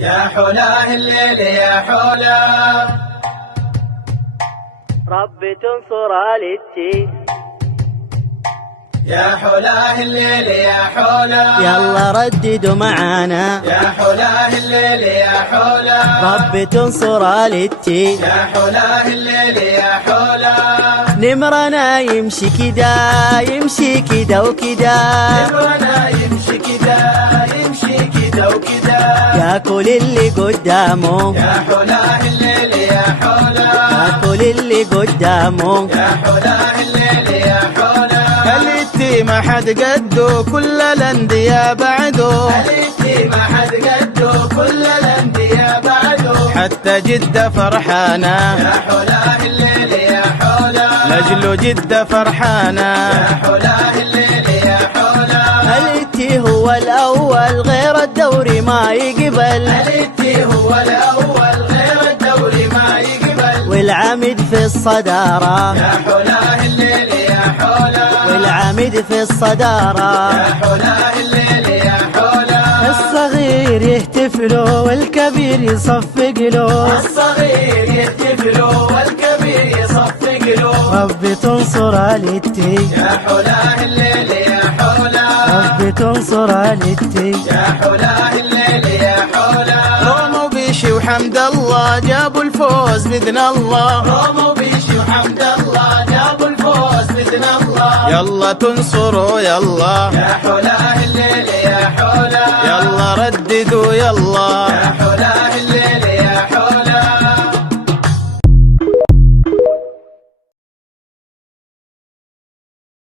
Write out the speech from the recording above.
يا حلاه الليل يا حلاه، رب تنصر آلتي. يا حلاه الليل يا حلاه، يلا رددوا معانا. يا حلاه الليل يا حلاه، رب تنصر آلتي. يا حلاه الليل يا حلاه، نمرنا يمشي كدا يمشي كدا وكدا، نمرنا يمشي كدا يمشي كدا وكدا، ياكل اللي قدامه. يا حلاه الليل يا حلاه، ياكل اللي قدامه. يا حلاه الليل يا حلاه، التي ما حد قده كل الاندياء بعده، التي ما حد قده كل الاندياء بعده، حتى جدة فرحانة. يا حلاه الليل يا حلاه، لاجل جدة فرحانة. يا حلاه الليل يا حلاه، التي هو الأول غير الدوري ما يقبل، التي هو الأول غير الدوري ما يقبل، والعمد في الصدارة. يا حلاه الليل يا حلاه، والعمد في الصدارة. يا حلاه الليل يا حلاه، الصغير يهتف له والكبير يصفق له، الصغير يهتف له والكبير يصفق له، رب تنصر آلتي. يا حلاه الليل يا حلاه، رب تنصر آلتي. يا حلاه الليل يا حلاه، روما وبيشي وحمد الله جابوا الفوز بإذن الله. روما وبيشي وحمد الله جابوا الفوز بإذن الله، يلا تنصروا يلا، يا حلاه الليل يا حلاه، يلا رددوا يلا. يا حلاه الليل